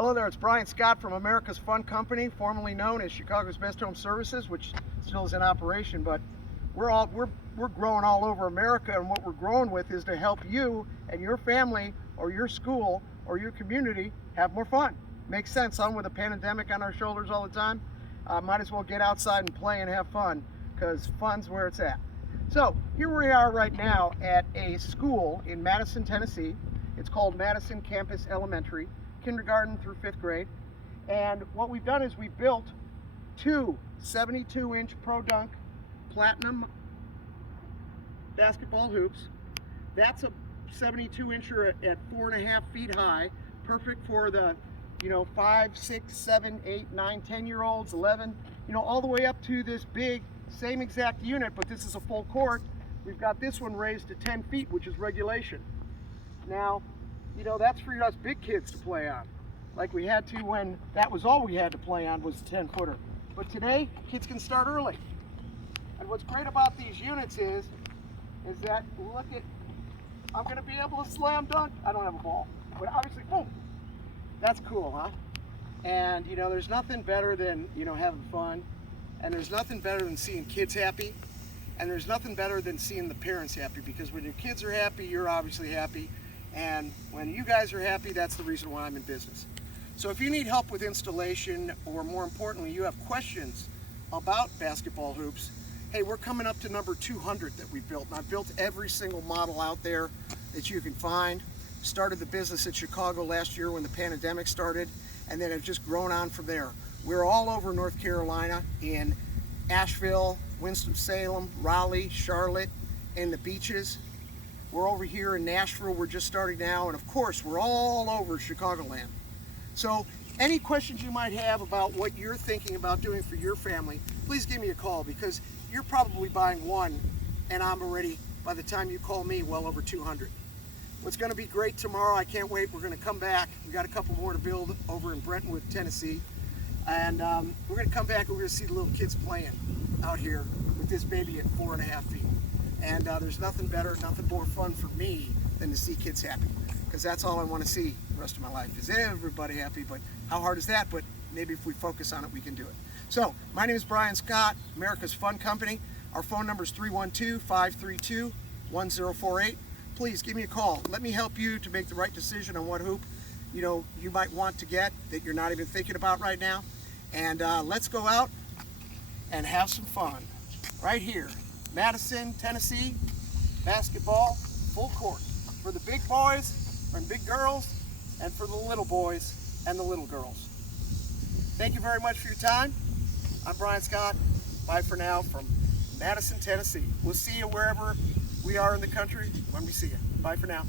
Hello there, it's Brian Scott from America's Fun Company, formerly known as Chicago's Best Home Services, which still is in operation, but we're growing all over America, and what we're growing with is to help you and your family or your school or your community have more fun. Makes sense, huh? With a pandemic on our shoulders all the time, might as well get outside and play and have fun, because fun's where it's at. So here we are right now at a school in Madison, Tennessee. It's called Madison Campus Elementary, kindergarten through 5th grade. And what we've done is we built two 72-inch Pro Dunk Platinum basketball hoops. That's a 72-incher at 4.5 feet high, perfect for the 5, 6, 7, 8, 9, 10-year-olds, 11, all the way up to this big, same exact unit, but this is a full court. We've got this one raised to 10 feet, which is regulation. Now, that's for us big kids to play on, like we had to when that was all we had to play on was a 10-footer. But today, kids can start early. And what's great about these units is that, look at, I'm gonna be able to slam dunk. I don't have a ball, but obviously, boom. That's cool, huh? And there's nothing better than, having fun. And there's nothing better than seeing kids happy. And there's nothing better than seeing the parents happy, because when your kids are happy, you're obviously happy. And when you guys are happy, that's the reason why I'm in business. So if you need help with installation, or more importantly, you have questions about basketball hoops, hey, we're coming up to number 200 that we built. And I've built every single model out there that you can find. Started the business in Chicago last year when the pandemic started, and then have just grown on from there. We're all over North Carolina, in Asheville, Winston-Salem, Raleigh, Charlotte, and the beaches. We're over here in Nashville, we're just starting now, and of course, we're all over Chicagoland. So any questions you might have about what you're thinking about doing for your family, please give me a call, because you're probably buying one, and I'm already, by the time you call me, well over 200. What's going to be great tomorrow, I can't wait, we're going to come back. We've got a couple more to build over in Brentwood, Tennessee. And we're going to come back and we're going to see the little kids playing out here with this baby at 4.5 feet. And there's nothing better, nothing more fun for me than to see kids happy, because that's all I want to see the rest of my life, is everybody happy. But how hard is that? But maybe if we focus on it, we can do it. So my name is Brian Scott, America's Fun Company. Our phone number is 312-532-1048. Please give me a call. Let me help you to make the right decision on what hoop you might want to get that you're not even thinking about right now. And let's go out and have some fun right here. Madison, Tennessee, basketball, full court, for the big boys and big girls, and for the little boys and the little girls. Thank you very much for your time. I'm Brian Scott. Bye for now from Madison, Tennessee. We'll see you wherever we are in the country when we see you. Bye for now.